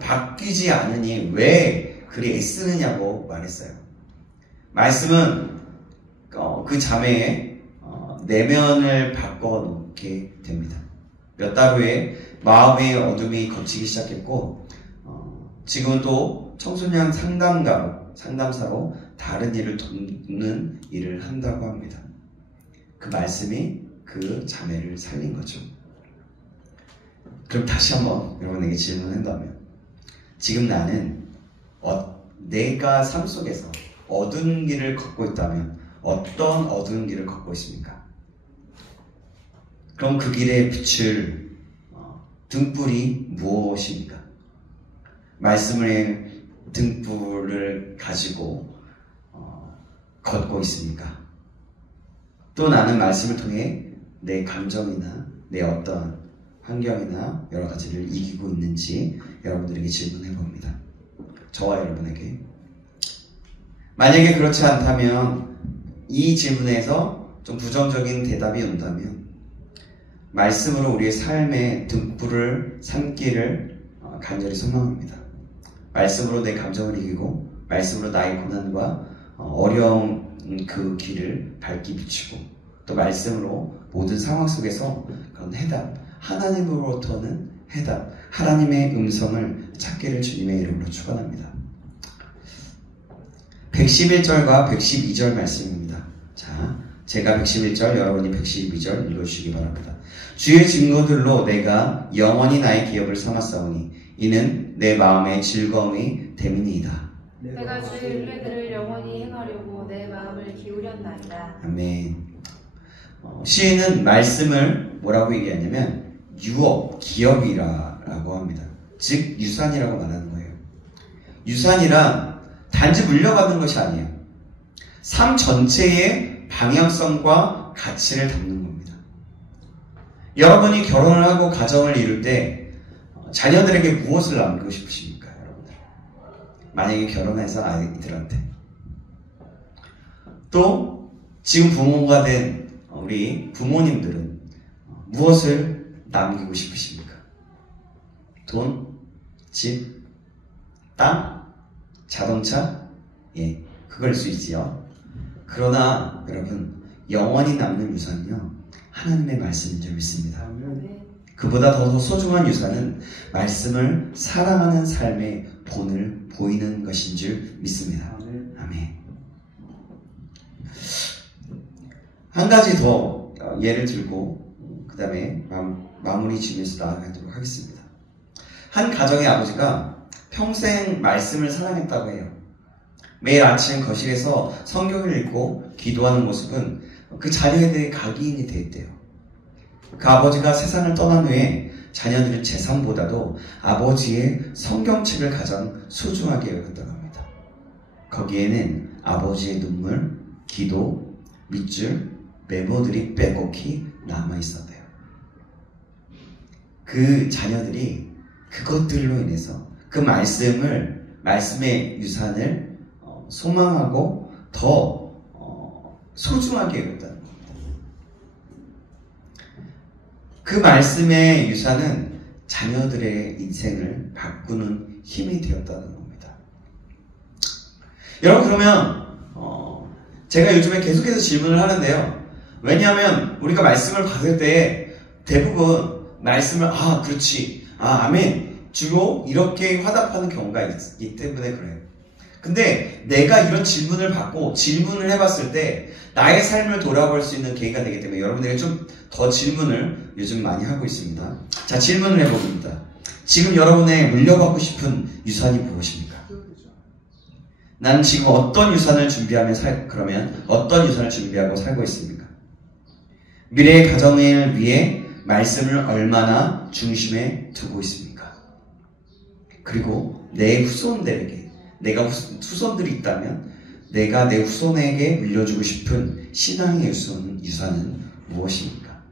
바뀌지 않으니 왜 그리 애쓰느냐고 말했어요. 말씀은 그 자매의 내면을 바꿔놓게 됩니다. 몇 달 후에 마음의 어둠이 걷히기 시작했고 지금은 또 청소년 상담사로 다른 일을 돕는 일을 한다고 합니다. 그 말씀이 그 자매를 살린 거죠. 그럼 다시 한번 여러분에게 질문한다면 지금 나는 내가 삶 속에서 어두운 길을 걷고 있다면 어떤 어두운 길을 걷고 있습니까? 그럼 그 길에 비출 등불이 무엇입니까? 말씀의 등불을 가지고 걷고 있습니까? 또 나는 말씀을 통해 내 감정이나 내 어떤 환경이나 여러 가지를 이기고 있는지 여러분들에게 질문해 봅니다. 저와 여러분에게. 만약에 그렇지 않다면 이 질문에서 좀 부정적인 대답이 온다면 말씀으로 우리의 삶의 등불을 삼기를 간절히 소망합니다. 말씀으로 내 감정을 이기고 말씀으로 나의 고난과 어려운 그 길을 밝게 비추고 또 말씀으로 모든 상황 속에서 그런 해답, 하나님으로부터는 해답, 하나님의 음성을 찾기를 주님의 이름으로 축원합니다. 111절과 112절 말씀입니다. 자, 제가 111절, 여러분이 112절 읽어주시기 바랍니다. 주의 증거들로 내가 영원히 나의 기업을 삼았사오니 이는 내 마음의 즐거움이 됨이니이다. 내가 주의 율례들을 영원히 행하려고 내 마음을 기울였나이다. 아멘. 시인은 말씀을 뭐라고 얘기하냐면 유업, 기업이라고 합니다. 즉 유산이라고 말하는 거예요. 유산이란 단지 물려받는 것이 아니에요. 삶 전체의 방향성과 가치를 담는 겁니다. 여러분이 결혼을 하고 가정을 이룰 때 자녀들에게 무엇을 남기고 싶으십니까? 여러분들 만약에 결혼해서 아이들한테 또 지금 부모가 된 우리 부모님들은 무엇을 남기고 싶으십니까? 돈, 집, 땅, 자동차? 예, 그걸 수 있지요. 그러나 여러분 영원히 남는 유산은요 하나님의 말씀인 줄 믿습니다. 그보다 더 소중한 유산은 말씀을 사랑하는 삶의 본을 보이는 것인 줄 믿습니다. 아멘. 한 가지 더 예를 들고 그 다음에 마무리 지면서 나아가도록 하겠습니다. 한 가정의 아버지가 평생 말씀을 사랑했다고 해요. 매일 아침 거실에서 성경을 읽고 기도하는 모습은 그 자녀들의 각인이 되었대요. 그 아버지가 세상을 떠난 후에 자녀들은 재산보다도 아버지의 성경책을 가장 소중하게 여겼다고 합니다. 거기에는 아버지의 눈물, 기도, 밑줄, 메모들이 빼곡히 남아있었대요. 그 자녀들이 그것들로 인해서 그 말씀의 유산을 소망하고 더 소중하게 여겼다는 겁니다. 그 말씀의 유산은 자녀들의 인생을 바꾸는 힘이 되었다는 겁니다. 여러분 그러면 제가 요즘에 계속해서 질문을 하는데요. 왜냐하면 우리가 말씀을 받을 때 대부분 말씀을 그렇지, 아멘 주로 이렇게 화답하는 경우가 있기 때문에 그래요. 근데 내가 이런 질문을 받고 질문을 해봤을 때 나의 삶을 돌아볼 수 있는 계기가 되기 때문에 여러분들에게 좀 더 질문을 요즘 많이 하고 있습니다. 자, 질문을 해봅니다. 지금 여러분의 물려받고 싶은 유산이 무엇입니까? 나는 지금 어떤 유산을 그러면 어떤 유산을 준비하고 살고 있습니까? 미래의 가정을 위해 말씀을 얼마나 중심에 두고 있습니까? 그리고 내 후손들에게, 내가 후손들이 있다면 내가 내 후손에게 물려주고 싶은 신앙의 유산은 무엇입니까?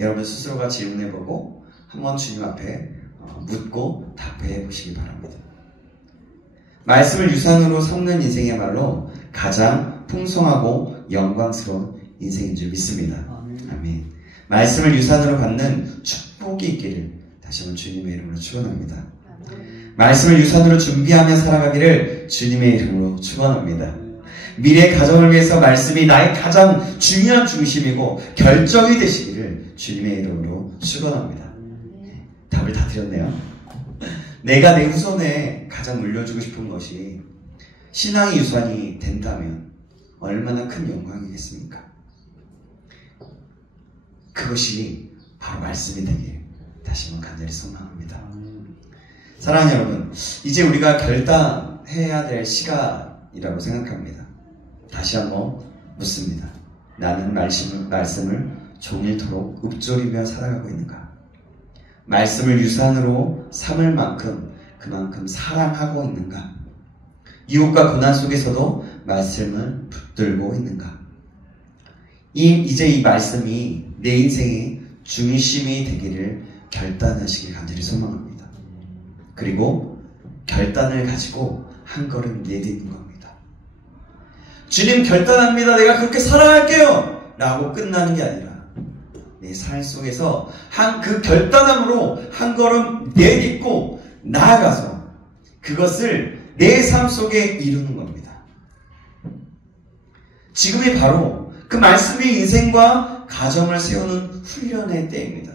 여러분 스스로가 질문해보고 한번 주님 앞에 묻고 답해 보시기 바랍니다. 말씀을 유산으로 삼는 인생이야말로 가장 풍성하고 영광스러운 인생인 줄 믿습니다. 아멘. 말씀을 유산으로 갖는 축복이 있기를 다시 한번 주님의 이름으로 축원합니다. 말씀을 유산으로 준비하며 살아가기를 주님의 이름으로 축원합니다. 미래 가정을 위해서 말씀이 나의 가장 중요한 중심이고 결정이 되시기를 주님의 이름으로 축원합니다. 답을 다 드렸네요. 내가 내 후손에 가장 물려주고 싶은 것이 신앙의 유산이 된다면 얼마나 큰 영광이겠습니까? 그것이 바로 말씀이 되길 다시 한번 간절히 소망합니다. 사랑하는 여러분, 이제 우리가 결단해야 될 시간이라고 생각합니다. 다시 한번 묻습니다. 나는 말씀을 종일토록 읊조리며 살아가고 있는가? 말씀을 유산으로 삼을 만큼 그만큼 사랑하고 있는가? 유혹과 고난 속에서도 말씀을 붙들고 있는가? 이제 이 말씀이 내 인생의 중심이 되기를 결단하시길 간절히 소망합니다. 그리고 결단을 가지고 한 걸음 내딛는 겁니다. 주님 결단합니다. 내가 그렇게 살아갈게요. 라고 끝나는 게 아니라 내 삶 속에서 그 결단함으로 한 걸음 내딛고 나아가서 그것을 내 삶 속에 이루는 겁니다. 지금이 바로 그 말씀이 인생과 가정을 세우는 훈련의 때입니다.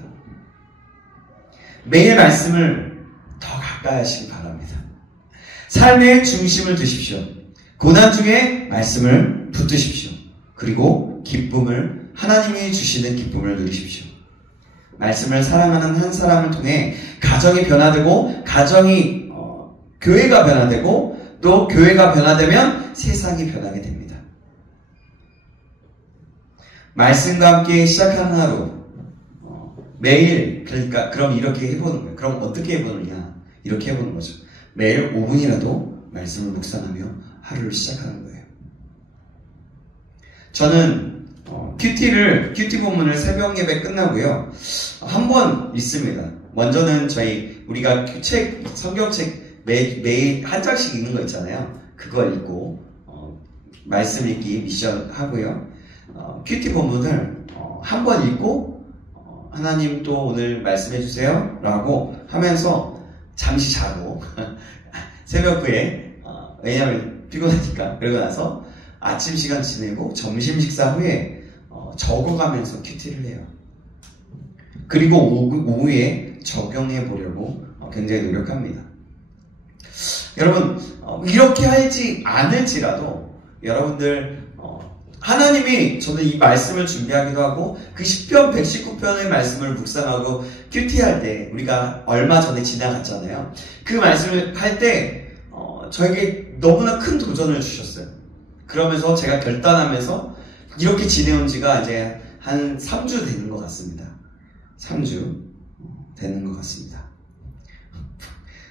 매일 말씀을 더 가까이 하시기 바랍니다. 삶의 중심을 두십시오. 고난 중에 말씀을 붙드십시오. 그리고 기쁨을, 하나님이 주시는 기쁨을 누리십시오. 말씀을 사랑하는 한 사람을 통해 가정이 변화되고, 교회가 변화되고, 또 교회가 변화되면 세상이 변하게 됩니다. 말씀과 함께 시작하는 하루, 매일, 그럼 이렇게 해보는 거예요. 그럼 어떻게 해보느냐? 이렇게 해보는 거죠. 매일 5분이라도 말씀을 묵상하며 하루를 시작하는 거예요. 저는 큐티 본문을 새벽 예배 끝나고요. 한 번 읽습니다. 먼저는 우리가 성경책 매일 한 장씩 읽는 거 있잖아요. 그걸 읽고, 말씀 읽기 미션 하고요. 큐티 본문을 한 번 읽고, 하나님 또 오늘 말씀해 주세요. 라고 하면서 잠시 자고, 새벽부에, 왜냐면 피곤하니까. 그러고 나서 아침 시간 지내고 점심 식사 후에 적어가면서 큐티를 해요. 그리고 오후에 적용해 보려고 굉장히 노력합니다. 여러분, 이렇게 하지 않을지라도 여러분들 하나님이 저는 이 말씀을 준비하기도 하고 그 10편 119편의 말씀을 묵상하고 큐티할 때 우리가 얼마 전에 지나갔잖아요. 그 말씀을 할 때 저에게 너무나 큰 도전을 주셨어요. 그러면서 제가 결단하면서 이렇게 지내온 지가 이제 한 3주 되는 것 같습니다. 3주 되는 것 같습니다.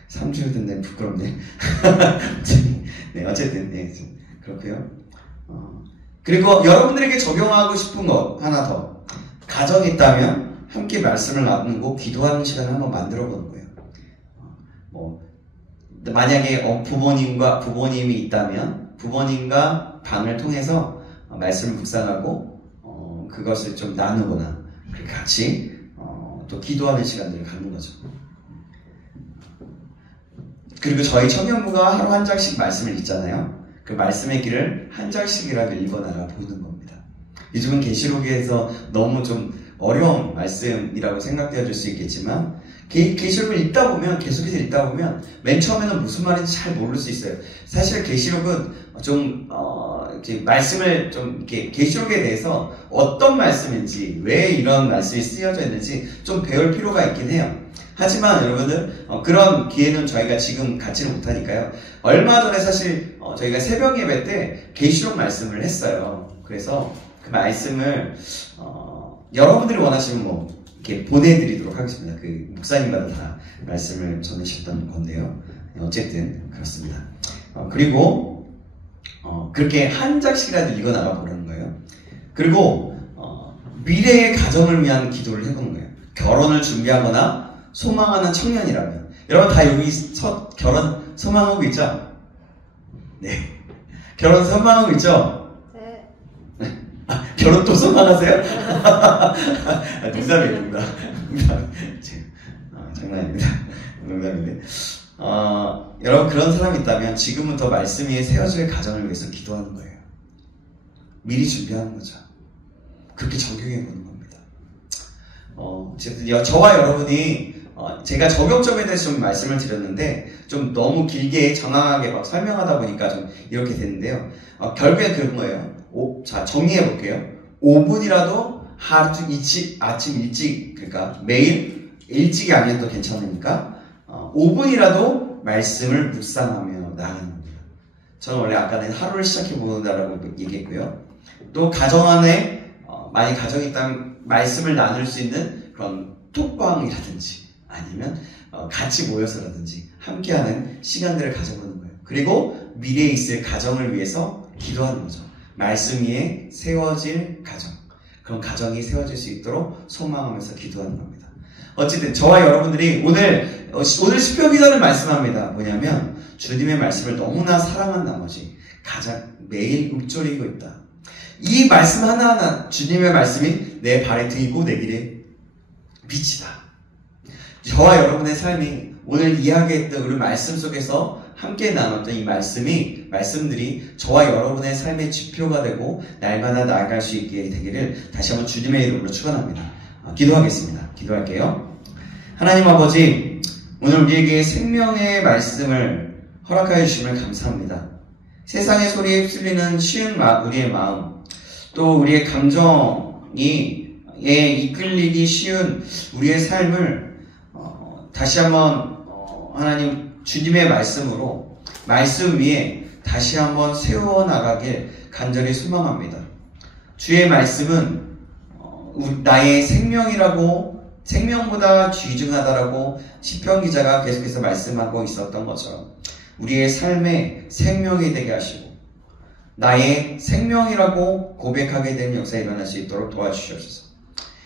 3주 된다니 부끄럽네. 네, 어쨌든 네, 그렇고요. 그리고 여러분들에게 적용하고 싶은 것 하나 더. 가정이 있다면 함께 말씀을 나누고 기도하는 시간을 한번 만들어 보는 거예요. 만약에 부모님이 있다면 부모님과 방을 통해서 말씀을 묵상하고 그것을 좀 나누거나 같이 또 기도하는 시간들을 갖는 거죠. 그리고 저희 청년부가 하루 한 장씩 말씀을 읽잖아요. 그 말씀의 길을 한 장씩이라도 읽어나가 보는 겁니다. 요즘은 계시록에서 너무 좀 어려운 말씀이라고 생각되어질 수 있겠지만 계시록을 읽다 보면 계속해서 읽다 보면 맨 처음에는 무슨 말인지 잘 모를 수 있어요. 사실 계시록은 좀 이제 말씀을 좀 이렇게 계시록에 대해서 어떤 말씀인지 왜 이런 말씀이 쓰여져 있는지 좀 배울 필요가 있긴 해요. 하지만 여러분들 그런 기회는 저희가 지금 갖지는 못하니까요. 얼마 전에 사실 저희가 새벽 예배 때 계시록 말씀을 했어요. 그래서 그 말씀을 여러분들이 원하시면 뭐 이렇게 보내드리도록 하겠습니다. 그 목사님마다 다 말씀을 전해주셨던 건데요. 어쨌든 그렇습니다. 그리고 그렇게 한 장씩이라도 읽어 나가 보라는 거예요. 그리고 미래의 가정을 위한 기도를 해보는 거예요. 결혼을 준비하거나 소망하는 청년이라면 여러분 다 여기 결혼 소망하고 있죠? 네. 결혼 소망하고 있죠? 네. 결혼 또 소망하세요? 농담입니다. 장난입니다. 농담인데. 여러분 그런 사람이 있다면 지금은 더 말씀 위에 세워질 가정을 위해서 기도하는 거예요. 미리 준비하는 거죠. 그렇게 적용해 보는 겁니다. 어쨌든 저와 여러분이 제가 적용점에 대해서 좀 말씀을 드렸는데 좀 너무 길게 장황하게 막 설명하다 보니까 좀 이렇게 됐는데요. 결국엔 그런 거예요. 자 정리해 볼게요. 5분이라도 하루 아침 일찍 그러니까 매일 일찍이 아니어도 괜찮으니까 5분이라도 말씀을 묵상하며 나가는 겁니다. 저는 원래 아까는 하루를 시작해 보는다라고 얘기했고요. 또 가정 안에 만약 가정이 있다면 말씀을 나눌 수 있는 그런 톡방이라든지 아니면 같이 모여서라든지 함께하는 시간들을 가져보는 거예요. 그리고 미래에 있을 가정을 위해서 기도하는 거죠. 말씀 위에 세워질 가정, 그런 가정이 세워질 수 있도록 소망하면서 기도하는 겁니다. 어쨌든 저와 여러분들이 오늘 시편 기도는 말씀합니다. 뭐냐면 주님의 말씀을 너무나 사랑한 나머지 가장 매일 읊조리고 있다. 이 말씀 하나하나 주님의 말씀이 내 발에 등이고 내 길에 빛이다. 저와 여러분의 삶이 오늘 이야기했던 우리 말씀 속에서 함께 나눴던 이 말씀들이 저와 여러분의 삶의 지표가 되고 날마다 나아갈 수 있게 되기를 다시 한번 주님의 이름으로 축원합니다. 기도하겠습니다. 기도할게요. 하나님 아버지, 오늘 우리에게 생명의 말씀을 허락하여 주심을 감사합니다. 세상의 소리에 휩쓸리는 쉬운 우리의 마음, 또 우리의 감정에 이끌리기 쉬운 우리의 삶을 다시 한번 하나님 주님의 말씀으로 말씀 위에 다시 한번 세워나가길 간절히 소망합니다. 주의 말씀은 나의 생명이라고, 생명보다 귀중하다라고 시편 기자가 계속해서 말씀하고 있었던 것처럼 우리의 삶의 생명이 되게 하시고 나의 생명이라고 고백하게 되는 역사가 일어날 수 있도록 도와주시옵소서.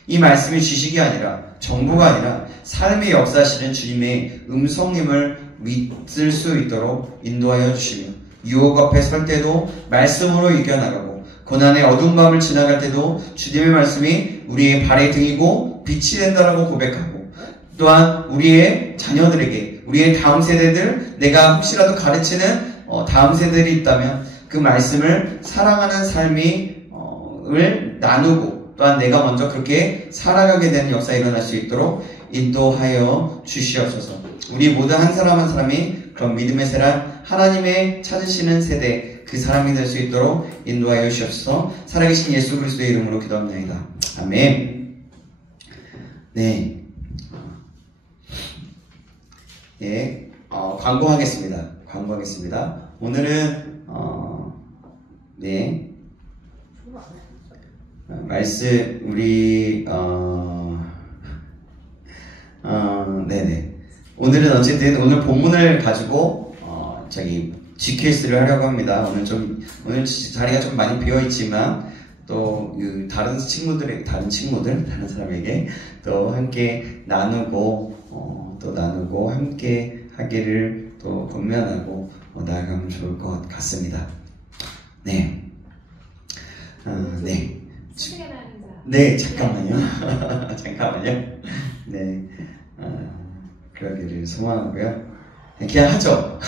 이 말씀이 지식이 아니라 정보가 아니라 삶의 역사하시는 주님의 음성임을 믿을 수 있도록 인도하여 주시며 유혹 앞에 설 때도 말씀으로 이겨나가고 고난의 어두운 밤을 지나갈 때도 주님의 말씀이 우리의 발의 등이고 빛이 된다라고 고백하고 또한 우리의 자녀들에게 우리의 다음 세대들 내가 혹시라도 가르치는 다음 세대들이 있다면 그 말씀을 사랑하는 삶을 나누고 또한 내가 먼저 그렇게 살아가게 되는 역사가 일어날 수 있도록 인도하여 주시옵소서. 우리 모두 한 사람 한 사람이 그런 믿음의 세란 하나님의 찾으시는 세대 그 사람이 될 수 있도록 인도하여 주시옵소서. 살아계신 예수 그리스도의 이름으로 기도합니다. 아멘. 네. 예, 광고하겠습니다. 오늘은 네. 말씀 우리 네네. 오늘은 어쨌든 오늘 본문을 가지고 GQS를 하려고 합니다. 오늘 자리가 좀 많이 비어 있지만 또 다른 사람에게 또 함께 나누고 함께 하기를 또 권면하고 나아가면 좋을 것 같습니다. 네. 네. 네, 잠깐만요. 네. 그러기를 소망하고요. 그냥 하죠.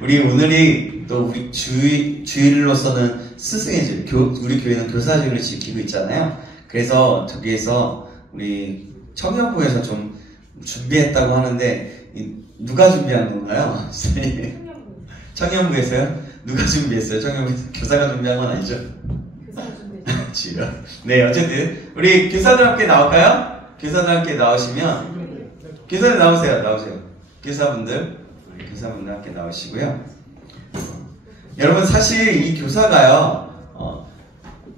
우리 오늘이 또 우리 주일로서는 스승의 주일, 우리 교회는 교사주일을 지키고 있잖아요. 그래서 저기에서 우리 청년부에서 좀 준비했다고 하는데 누가 준비한 건가요? 청년부에서요? 누가 준비했어요? 청년 교사가 준비한 건 아니죠? 교사 준비. 지금. 네, 어쨌든 우리 교사들 함께 나올까요? 교사들 함께 나오시면 교사들 나오세요. 교사분들 함께 나오시고요. 여러분 사실 이 교사가요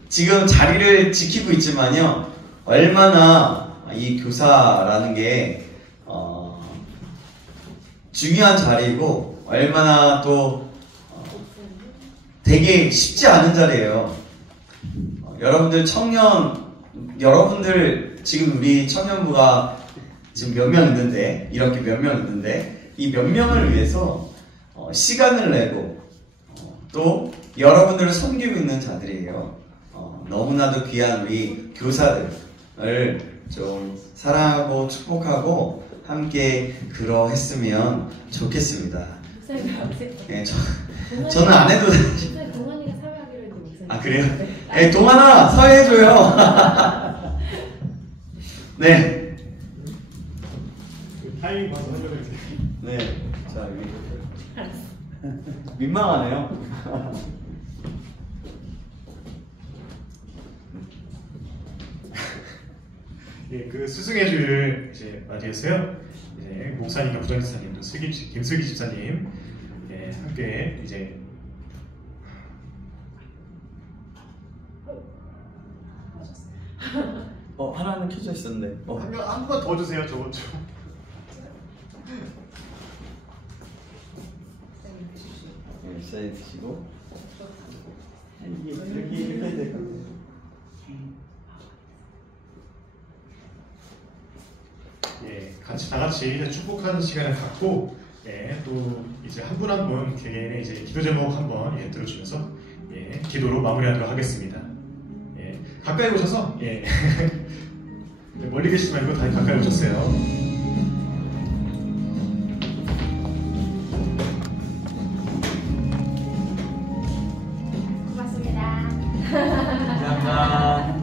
지금 자리를 지키고 있지만요 얼마나 이 교사라는 게 중요한 자리이고 얼마나 또 되게 쉽지 않은 자리예요. 여러분들 지금 우리 청년부가 지금 몇 명 있는데 이렇게 몇 명 있는데 이 몇 명을 위해서 시간을 내고 또 여러분들을 섬기고 있는 자들이에요. 너무나도 귀한 우리 교사들을 좀 사랑하고 축복하고 함께 그러했으면 좋겠습니다. 네, 저는 안 해도 동환이가 사회하기로 했는데. 아 그래요? 네, 동환아 사회해줘요. 네. 타이밍 봐서 살려드릴게요. 네. 자 여기 민망하네요. 예, 그 스승의 주일을 이제 맞이해서요. 이제 목사님과 부장집사님, 또 김슬기 집사님, 예, 함께 이제 하나는 켜져 있었는데. 한 번 더 주세요, 저거 좀. 네, 사인 드시고. 이렇게 해야 될 것 같아요. 예, 다 같이 이제 축복하는 시간을 갖고, 예, 또 이제 한 분 한 분 개개인의 이제 기도 제목 한번 들어주면서 예, 기도로 마무리하도록 하겠습니다. 예, 가까이 오셔서 예, 멀리 계시지 말고 다 가까이 오셨어요. 고맙습니다. 감사합니다.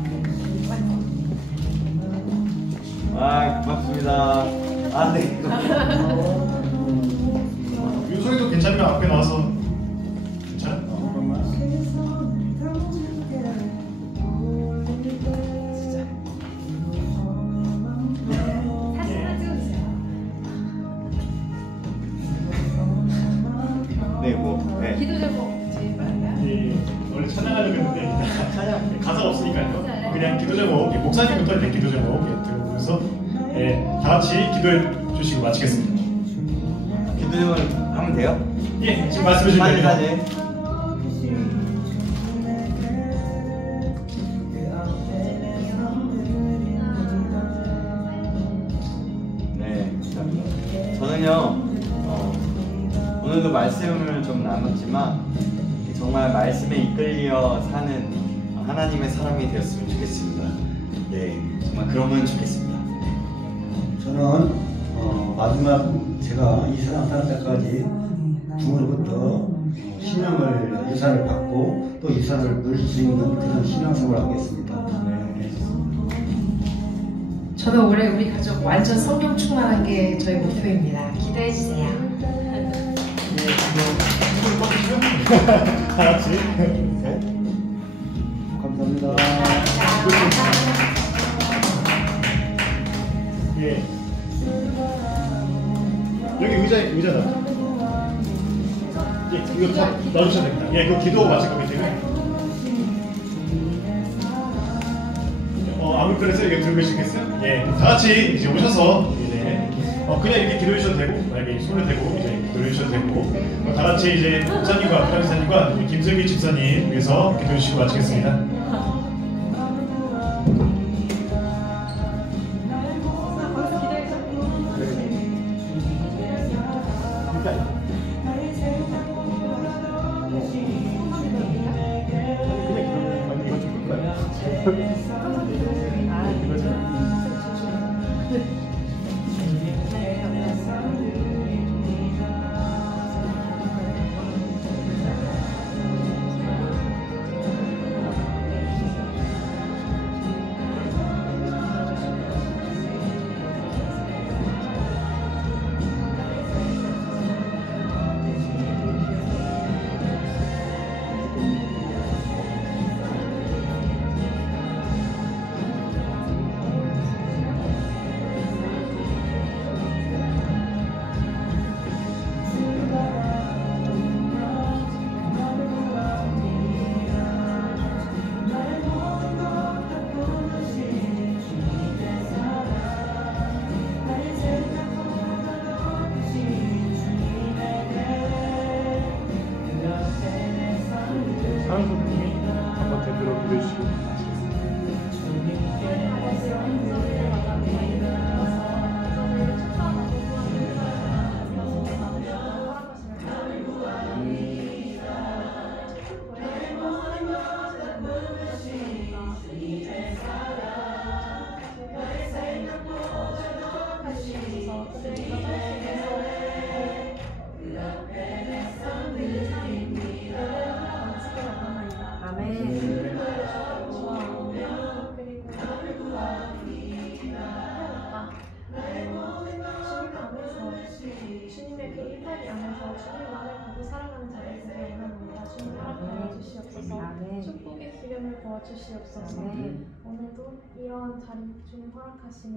아, 고맙습니다. 아, 네. 윤성이도 괜찮으면 앞에 나와서 괜찮아? 잠깐만. 사진 하나 찍어주세요. 네, 뭐. 네. 기도 제목 제일 많아요? 예, 원래 찬양하려고 했는데 찬양. 가사가 없으니까요. 그냥 기도 제목, 목사님부터 이제 기도 제목 들어보면서 예, 다 같이 기도해 주시고 마치겠습니다. 기도 제목을 하면 돼요? 예, 지금 말씀해 주시면 됩니다. 네. 저는요, 오늘도 말씀을 좀 나눴지만, 정말 말씀에 이끌려 사는 하나님의 사람이 되었으면 좋겠습니다. 네, 정말 그러면 좋겠습니다. 저는 마지막 제가 이 세상 살 때까지 부모로부터 신앙을 유산을 받고 또 유산을 물 수 있는 그런 신앙생활을 하겠습니다. 네. 저는 올해 우리 가족 완전 성령 충만한 게 저희 목표입니다. 기도해 주세요. 다 같이. 감사합니다. 예. 여기 의자다. 예, 이거 다 놔주셔도 됩니다. 예, 그거 기도 마칠 거기 때문에. 아무튼에서 이게 들고 계시겠어요? 예, 다 같이 이제 오셔서 이제 그냥 이렇게 기도해 주셔도 되고, 만약에 손을 대고 이제 기도해 주셔도 되고, 다 같이 이제 목사님과 부장집사님과 김슬기 집사님 위해서 기도해 주시고 마치겠습니다. 주시고 마치겠습니다. 주님의 그 이탈리 안에서 주님만을 보고 살아가는 자를 되게 원합니다. 주님 허락하여 주시옵소서. 축복의 기름을 부어 주시옵소서. 오늘도 이러한 자리 주님 허락하심에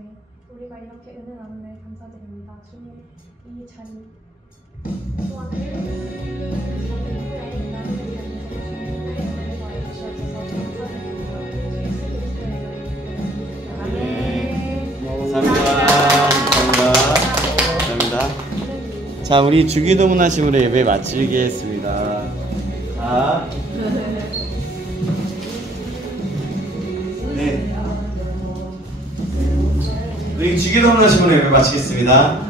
우리가 이렇게 은혜 나눔에 감사드립니다. 주님 이 자리 또한 후에 나누는 자리에서 주님의 은혜를 더해 주시옵소서. 감사드립니다. 예수 그리스도의 이름으로. 아멘. 감사합니다. 자, 우리 주기도 문화식으로 예배 마치겠습니다. 자, 네, 우리 주기도 문화식으로 예배 마치겠습니다.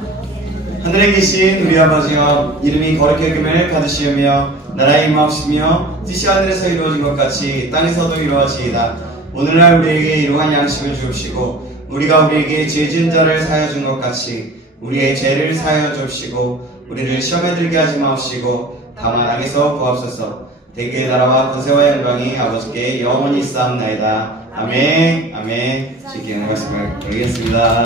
하늘에 계신 우리 아버지여, 이름이 거룩히 여김을 받으시오며 나라의 임하옵시며 뜻이 하늘에서 이루어진 것 같이 땅에서도 이루어지이다. 오늘날 우리에게 일용할 양식을 주옵시고 우리가 우리에게 죄 지은 자를 사하여 준 것 같이 우리의 죄를 사하여 주옵시고 우리를 시험에 들게 하지 마옵시고 다만 악에서 구하옵소서. 대개의 나라와 권세와 영광이 아버지께 영원히 있사옵나이다. 아멘. 아멘. 주께 영광을 드리겠습니다.